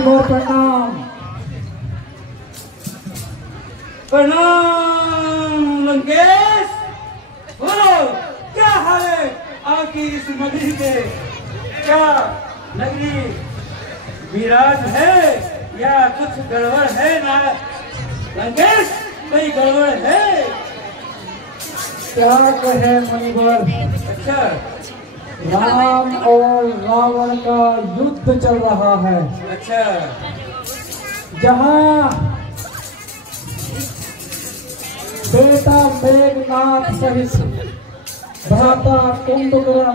बहुत प्रणाम प्रणाम लंकेश। बोलो क्या हाल है आपकी इस नगरी के? क्या नगरी विराट है या कुछ गड़बड़ है ना लंकेश? कोई गड़बड़ है? क्या कहे मुनिवर। अच्छा, राम और रावण का युद्ध चल रहा है। अच्छा, जहाँ बेटा मेघनाथ सहित भ्राता कुंभकर्ण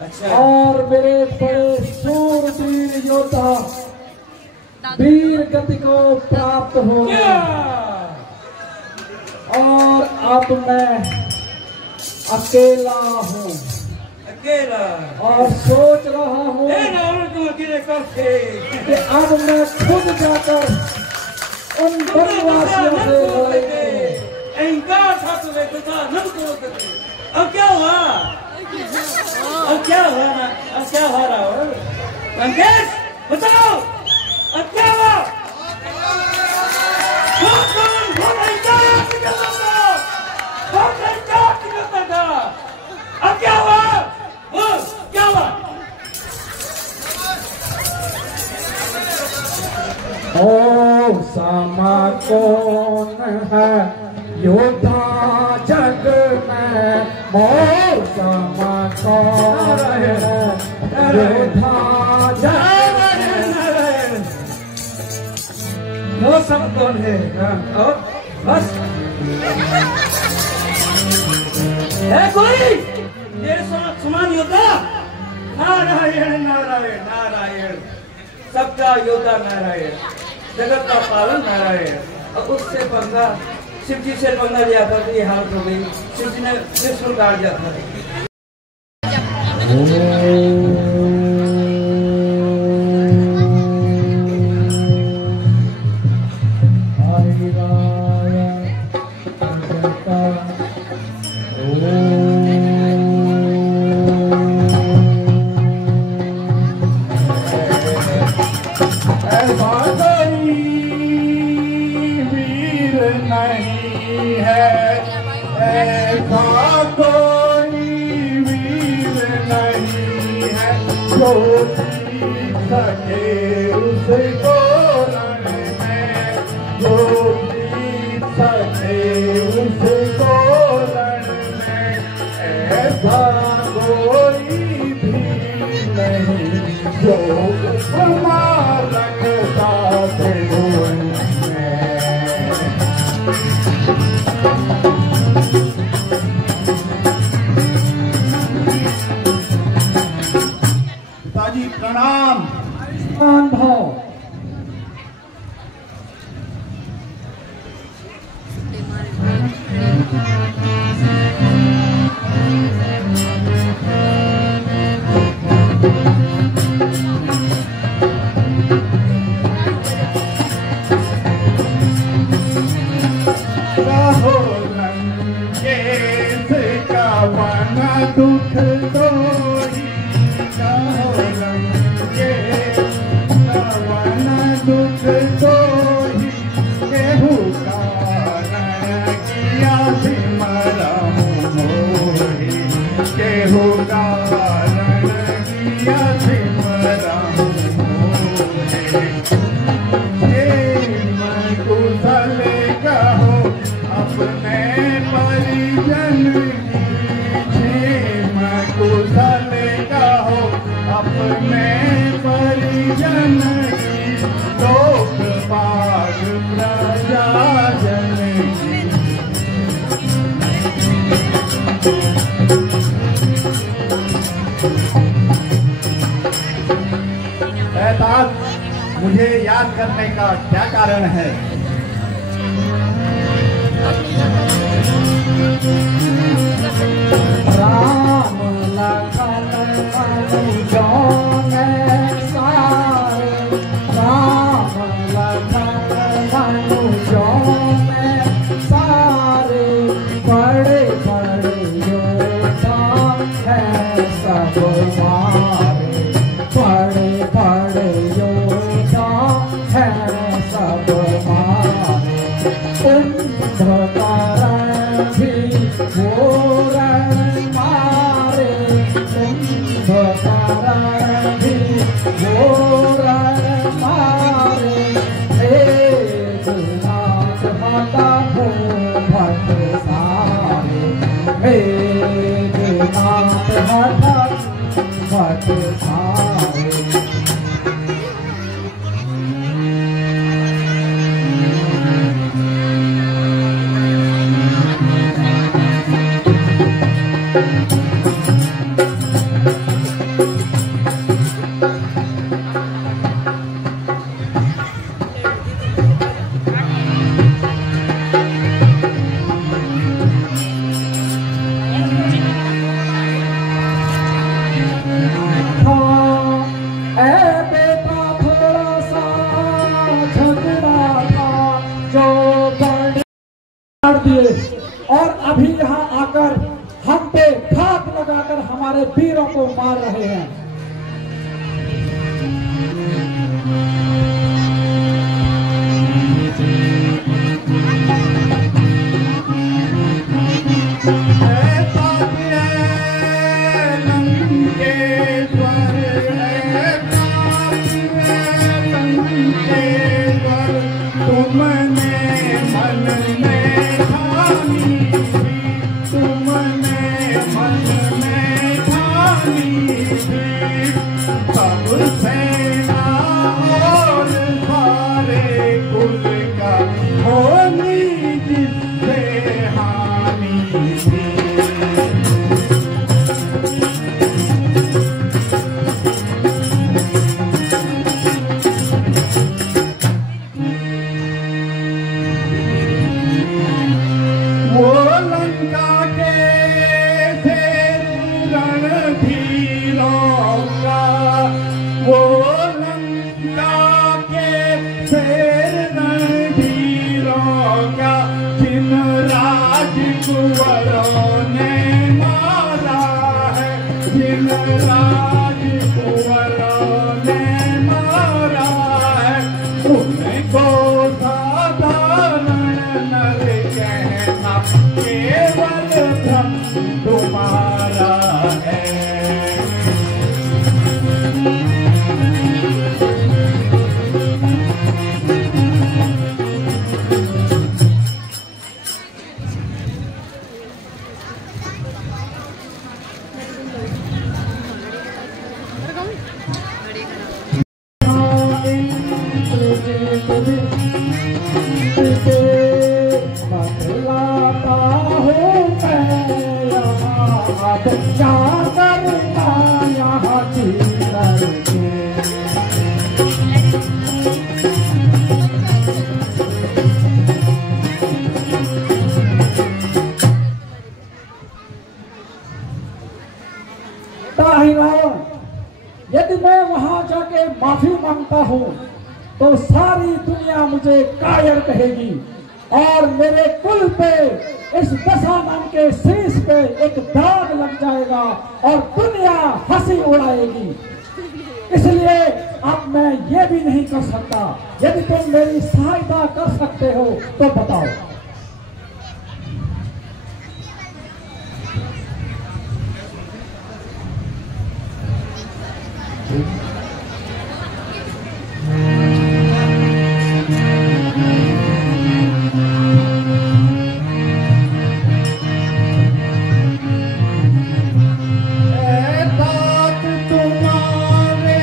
अच्छा, और मेरे बड़े शूरवीर योद्धा वीर गति को प्राप्त हो गए। और अब मैं अकेला हूँ अकेला और सोच रहा हूँ तुम अकेले कब थे? कि अब मैं खुद जाकर उन वनवासियों से लड़ेंगे। अहंकार था तुम्हें, पिता नम को। अब क्या हुआ? अब क्या हुआ ना? अब क्या हो रहा हो लंकेश? बताओ अब क्या हुआ? अब क्या हुआ? क्या हुआ? ओ समा कौन है योद्धा जग में? मोर समा कौन है योद्धा जग में? वो सब कौन है? और बस है कोई तेरे समान योद्धा? नारायण नारायण नारायण, सबका योद्धा नारायण, जगत का पालन नारायण। अब उससे पंगा शिव जी से पंगा लिया था तो ये हालत हो गई। शिव जी ने त्रिशूल काट दिया था। नहीं है ऐसा कोई वीर नहीं है जो जीत सके उसको रण में, जो जीत सके उसको रण में। ऐसा कोई भी नहीं जो मार रखता प्रणाम। भाव दुख दो दुख तो ही केहू का याद करने का क्या कारण है? राम लखन जो में सारे, राम लखन जो में सारे, बड़े बड़े योद्धा है सब मारे, बड़े बड़े योद्धा है सब मारे। कुंभकर्ण भी वो रण मारे, कुंभकर्ण भी वो रण मारे। मेघनाद माता को भट सारे, मेघनाद माता भट सारे। और अभी यहाँ आकर हम पे घात लगाकर हमारे वीरों को मार रहे हैं। यदि मैं वहां जाके माफी मांगता हूं तो सारी दुनिया मुझे कायर कहेगी और मेरे कुल पे इस दशा नाम के शीश पे एक दाग लग जाएगा और दुनिया हंसी उड़ाएगी। इसलिए अब मैं ये भी नहीं कर सकता। यदि तुम मेरी सहायता कर सकते हो तो बताओ। तुम्हारे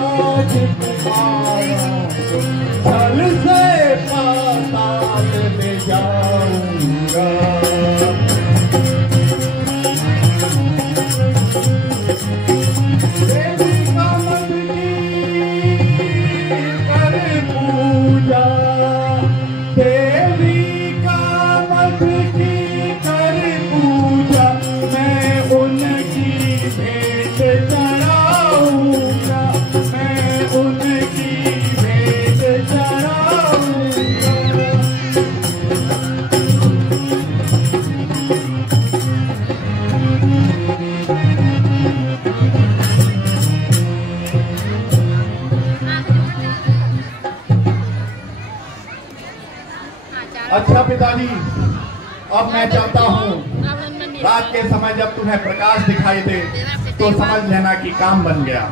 आज तुम्हारा जल से पाताल ले जाऊंगा। देवी कामत की कर पूजा, देवी कामत की कर पूजा, मैं उनकी भेंट चढ़ाऊंगा, मैं उनकी भेंट चढ़ाऊंगा। अच्छा पिताजी, अब मैं चाहता हूँ रात के समय जब तुम्हें प्रकाश दिखाई दे तो समझ लेना कि काम बन गया।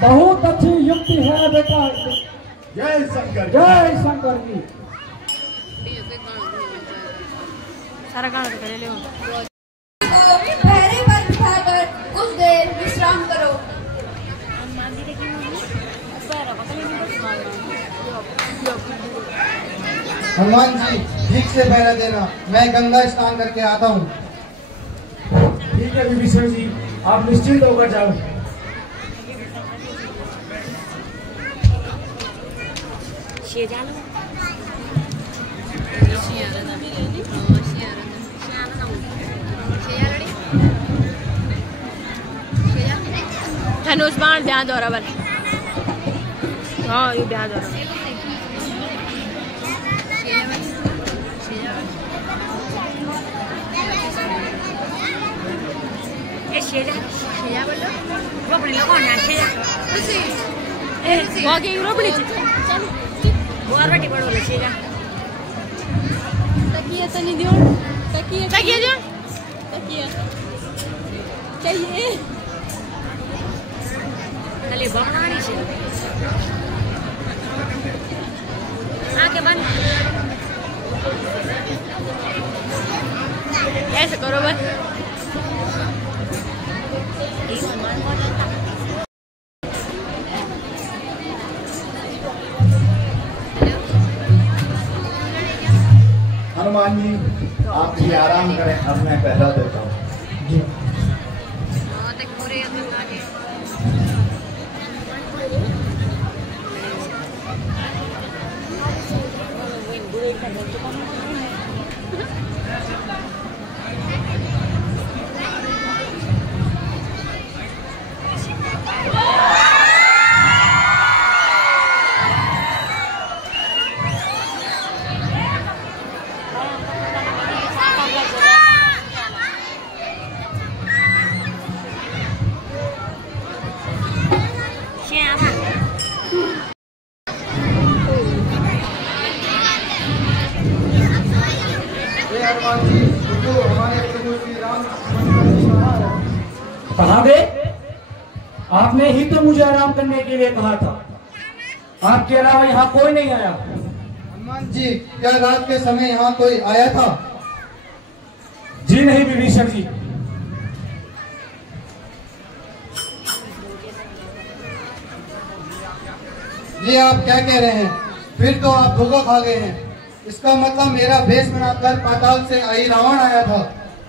बहुत अच्छी युक्ति है बेटा। जय शंकर, जय शंकर जी। सारा गाना तो करे ले पहरे पर बिठाकर कुछ देर विश्राम करो। हनुमान जी ठीक से पहरा देना, मैं गंगा स्नान करके आता हूँ। ठीक है विभीषण जी, आप निश्चिंत होकर जाओ। धनुष बाण ध्यान दो बन। हाँ ये ध्यान दो। रोपड़ी लगाओ ना शेजा ए वागे रोपड़ी वो रोटी पड़ो ले शेजा तकिया तनी दियो, तकिया तकिया दियो, तकिया चाहिए। चले बनानी से आके बन ऐसे करो बस। हनुमान जी आप भी आराम करें, अब मैं पहरा देता हूँ। कहाँ गए? आपने ही तो मुझे आराम करने के लिए कहा था। आपके अलावा यहाँ कोई नहीं आया। हनुमान जी क्या रात के समय यहाँ कोई आया था? जी नहीं विभीषण जी। ये आप क्या कह रहे हैं? फिर तो आप धोखा खा गए हैं। इसका मतलब मेरा वेश बनाकर पाताल से आई रावण आया था,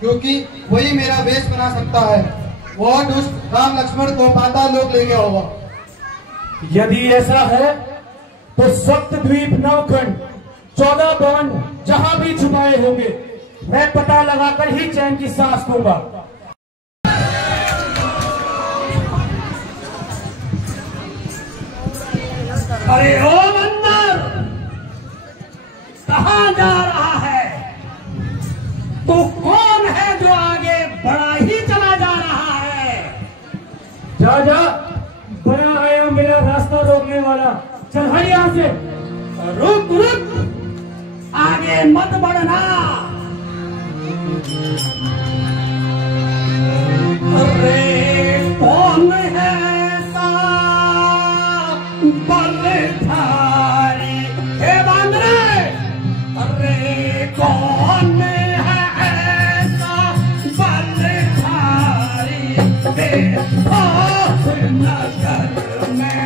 क्योंकि वही मेरा वेश बना सकता है। वह दुष्ट राम लक्ष्मण को पाताल लोक ले गया होगा। यदि ऐसा है तो सप्तद्वीप नवखंड 14 भवन जहां भी छुपाए होंगे मैं पता लगाकर ही चैन की सांस लूंगा। अरे ओ बंदर, कहां जा रहा है? तो कौन है जो आगे बड़ा ही चला जा रहा है? जा जा, बड़ा आया मेरा रास्ता रोकने वाला। चल हट यहां से। रुक रुक, आगे मत बढ़ना। अरे कौन है ऐसा बलधारी? हे बांदरे, अरे कौन है ऐसा बलधारी? नगर में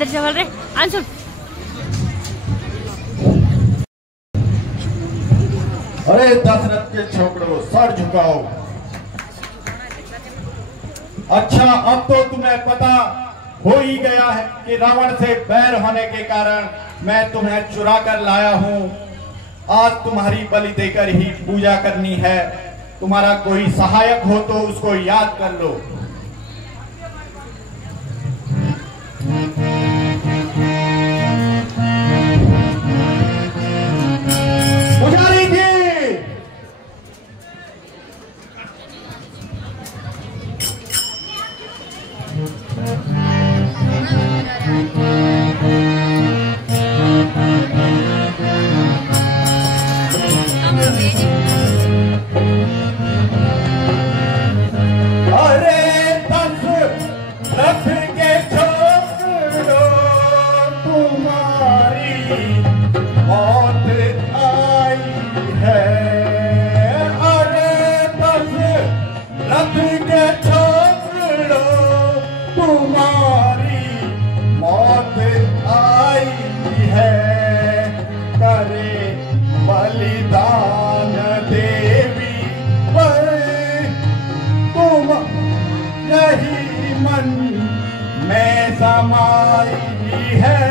अंदर चल रहे आंसर। अरे दशरथ के छोकरों, सर झुकाओ। अच्छा, अब तो तुम्हें पता हो ही गया है कि रावण से बैर होने के कारण मैं तुम्हें चुरा कर लाया हूं। आज तुम्हारी बलि देकर ही पूजा करनी है। तुम्हारा कोई सहायक हो तो उसको याद कर लो। पुजारी जी, अरे दशरथ के छोकरों, तुम्हारी मौत आई है। अरे दशरथ के छोकरों, तुम्हारी मौत आई है। करे बलिदान देवी पर तुम यही मन में समाई है।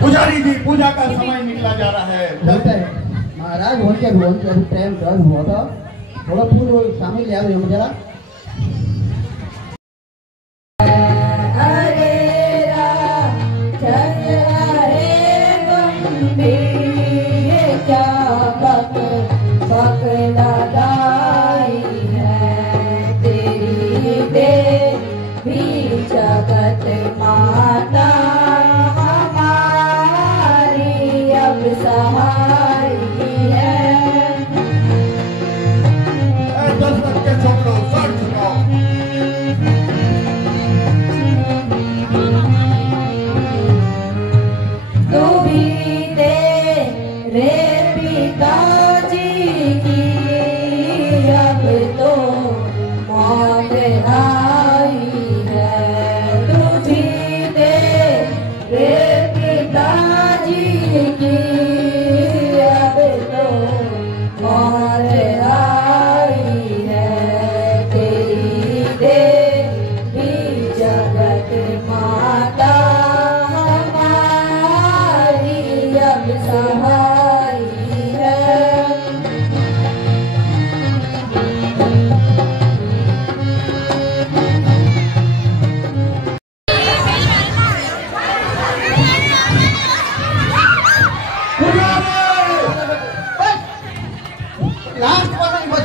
पुजारी जी, पूजा का समय निकला जा रहा है। महाराज हो क्या अभी टाइम 10 हुआ था, थोड़ा फूल शामिल लिया जरा। जगत माता हमारी अब सहाय है। दशरथ के छोकरों, सर झुकाओ। तू भी तेरे पिताजी की अब तो मौत आई है। तू भी तेरे पिताजी की अब तो मौत आई है। तेरी देवी जगत माता हमारी अब सहाय है। लास्ट वाला बस।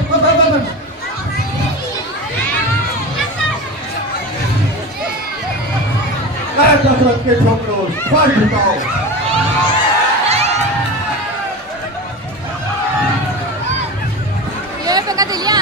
दशरथ के छोकरों, सर झुकाओ। ये पका दिया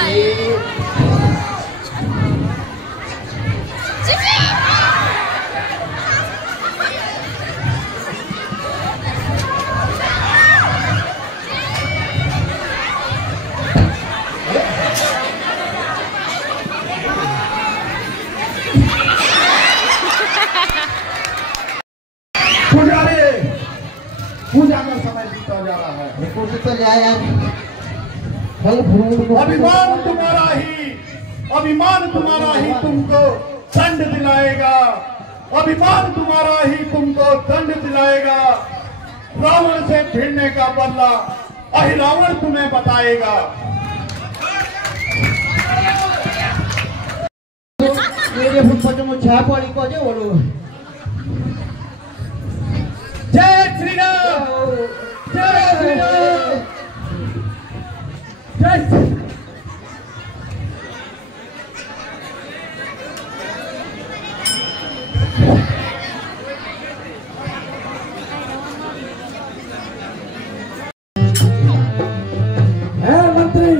पुजारी, पूजा का समय बीता जा रहा है। कुछ तो लिया यार, फल फूल को अभिमान तुम्हारा ही तुमको दंड दिलाएगा। अभिमान तुम्हारा ही तुमको दंड दिलाएगा। रावण से भिड़ने का बदला अहिरावण तुम्हें बताएगा। मेरे फुट पचमो छापाड़ी को जे बोलो। जय श्री राम, जय श्री राम, जय श्री। मंत्री,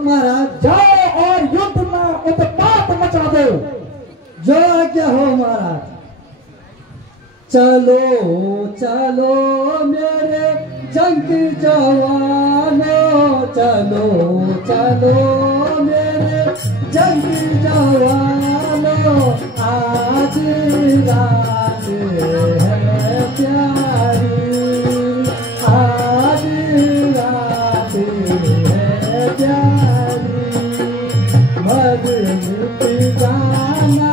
महाराज जाओ और युद्ध में उत्पात मचा दो। जो आज्ञा हो महाराज। चलो चलो मेरे जंग जवानों, चलो चलो मेरे जंगी जवानों, आज रात है प्यारी, आज रात है प्यारी, मजनू गाना।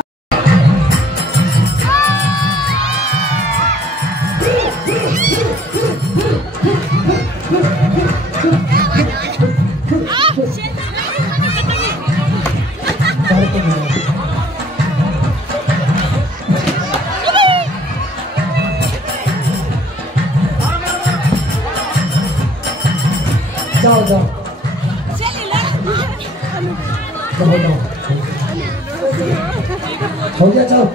जाओ जाओ हो गया, जाओ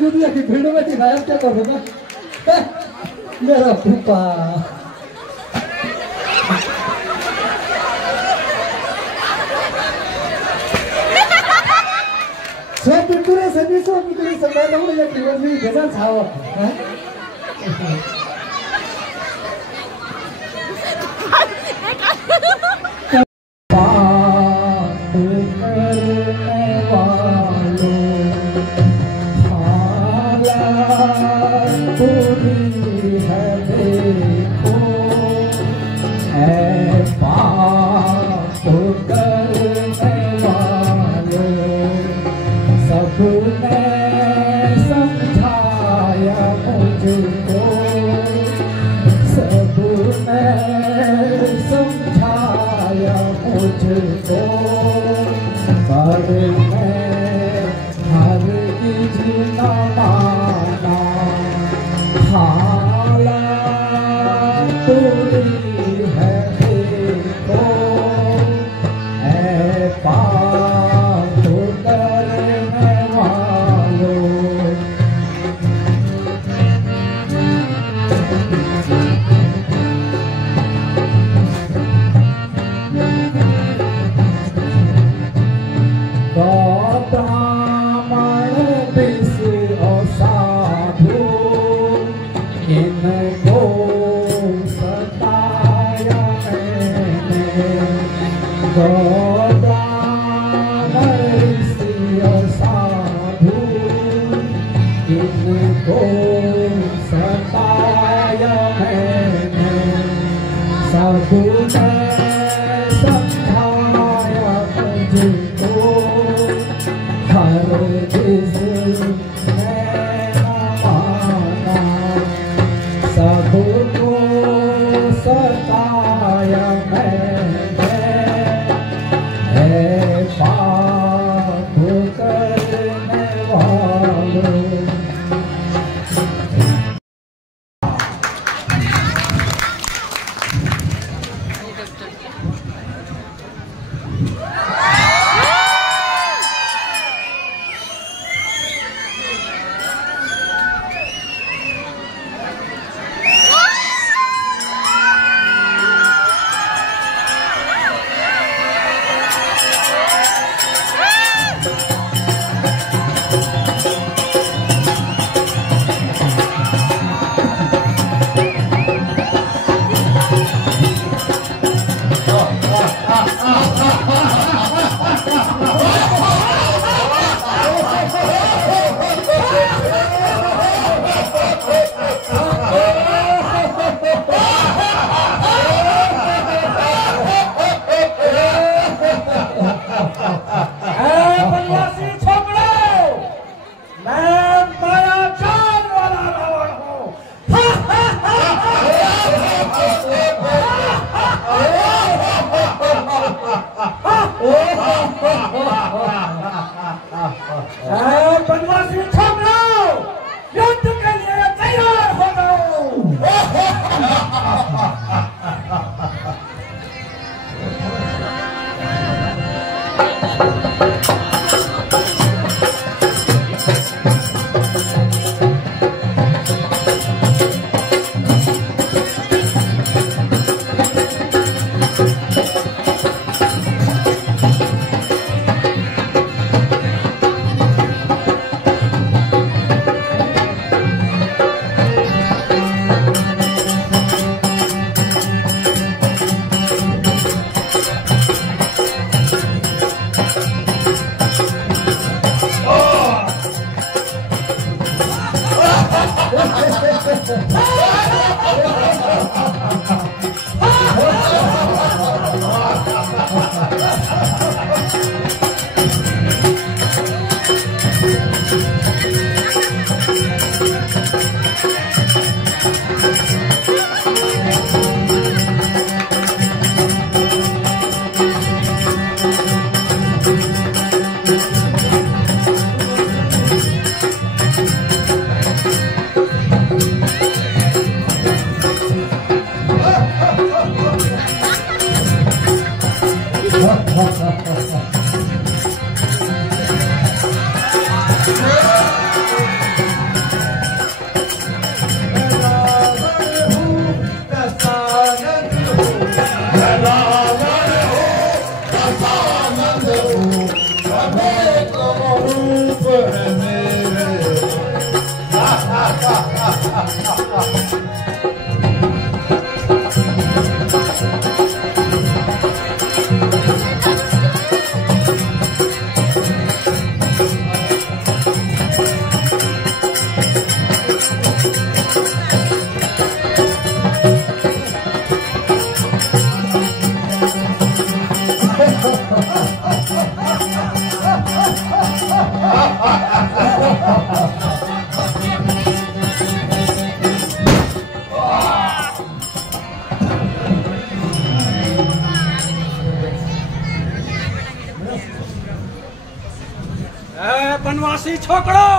दुनिया की भीड़ में दिखाया क्या करूँगा मेरा फूफा। सब बिल्कुल सभी सब बिल्कुल समय लोग ये केवल भी गजल छाओ बनवासी छोकरो,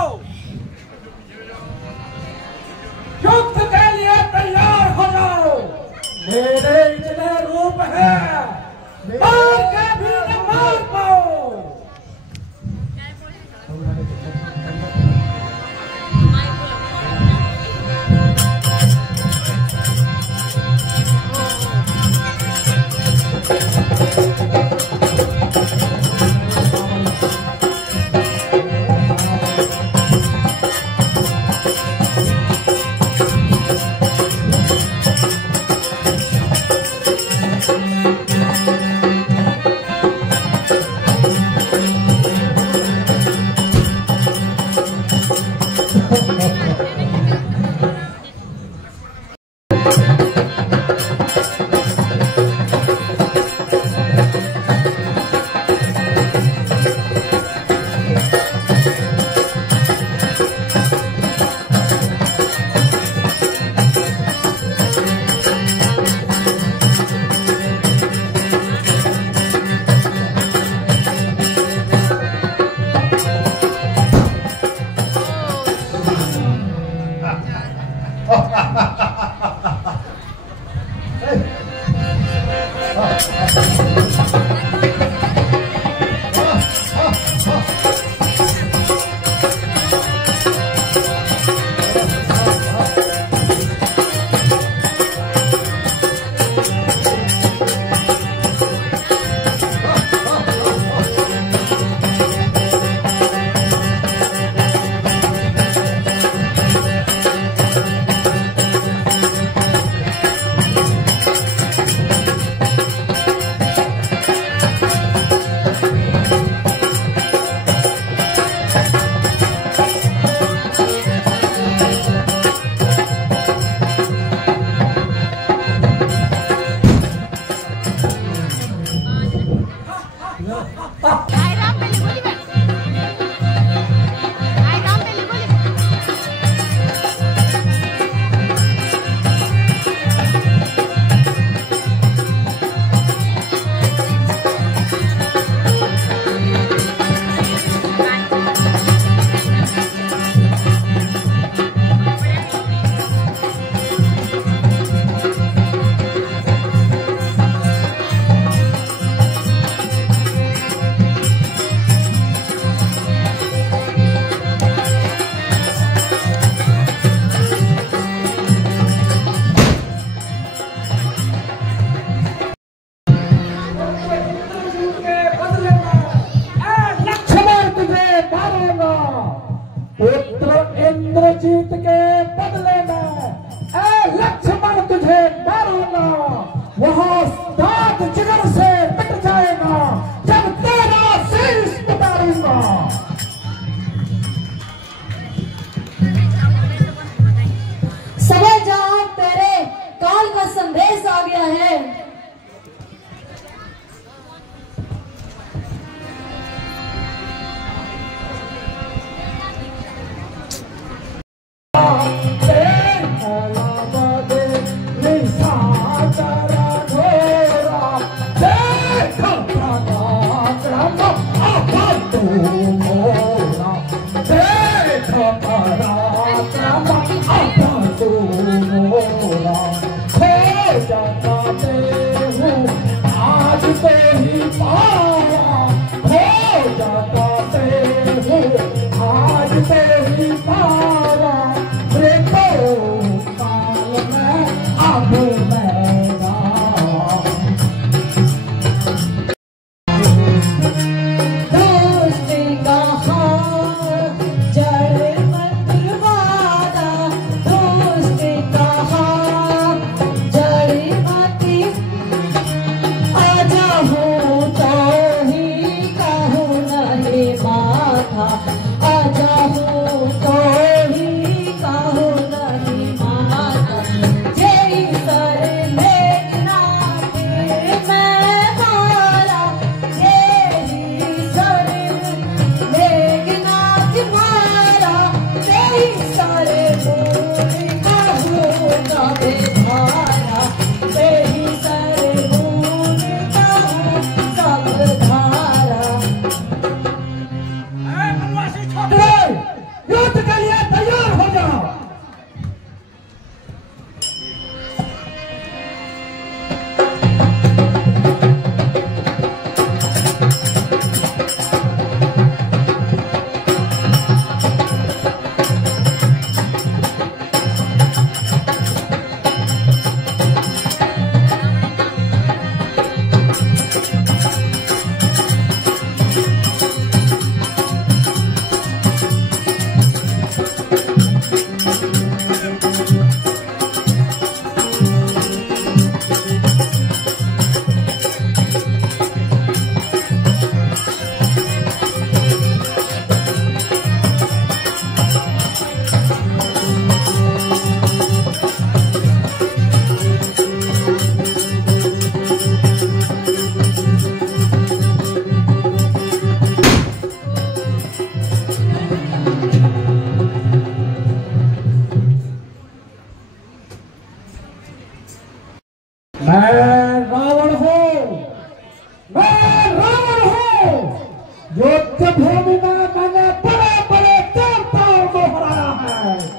युद्ध के लिए तैयार हो जाओ। मेरे इतने रूप हैं, मार के भी न मार पाओ। युद्धभूमि में मैंने बड़े बड़े देवताओं को हराया है।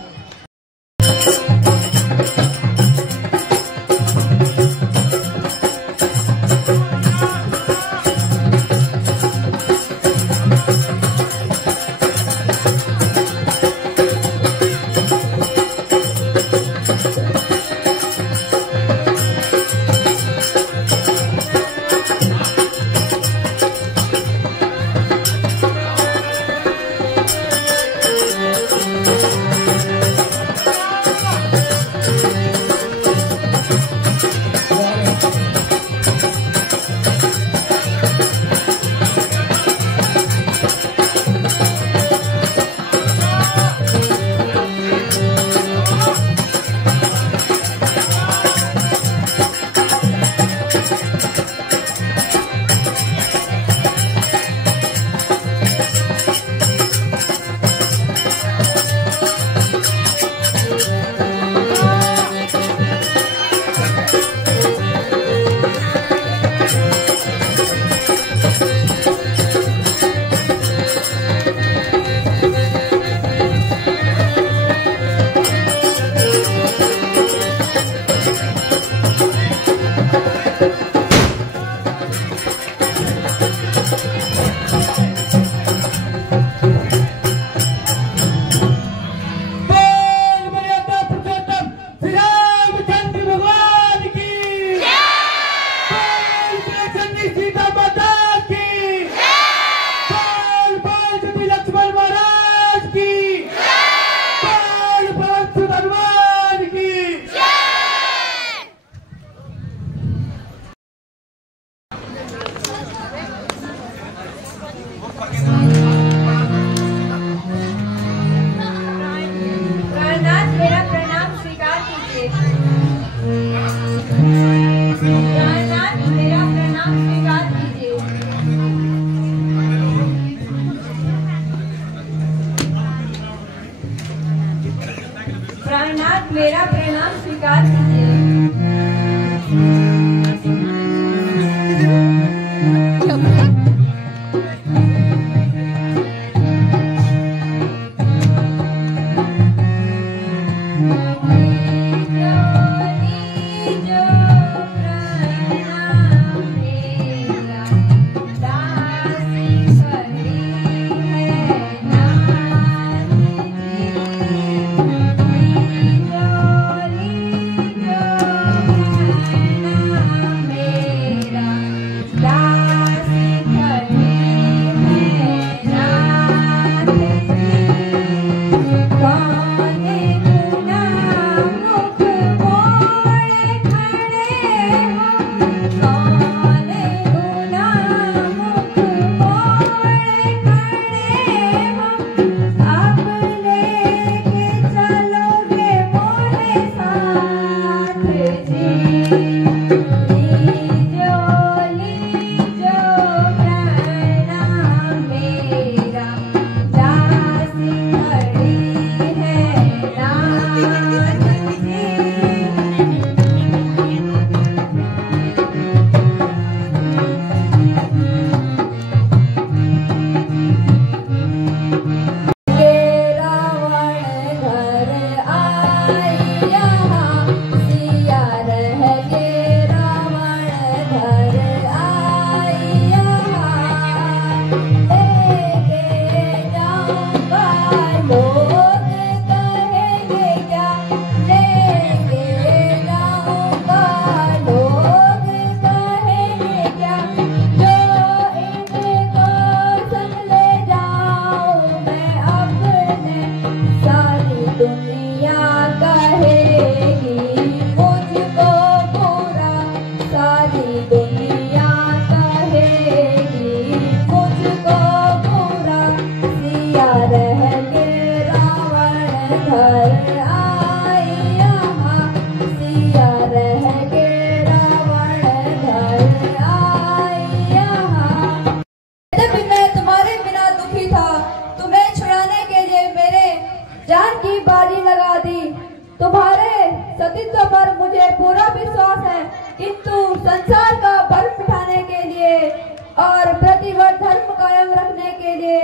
और प्रतिवर्त धर्म कायम रखने के लिए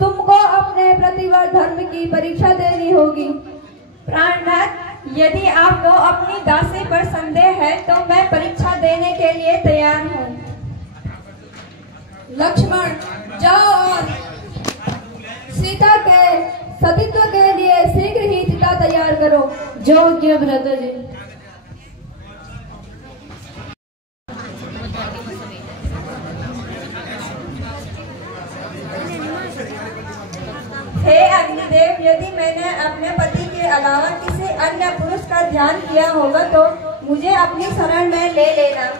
तुमको अपने प्रतिवर्त धर्म की परीक्षा देनी होगी। प्राणनाथ, यदि आपको अपनी दासी पर संदेह है तो मैं परीक्षा देने के लिए तैयार हूँ। लक्ष्मण, जाओ और सीता के सतीत्व के लिए शीघ्र ही चिता तैयार करो। जो क्या भ्राता जी। हे अग्निदेव, यदि मैंने अपने पति के अलावा किसी अन्य पुरुष का ध्यान किया होगा तो मुझे अपनी शरण में ले लेना।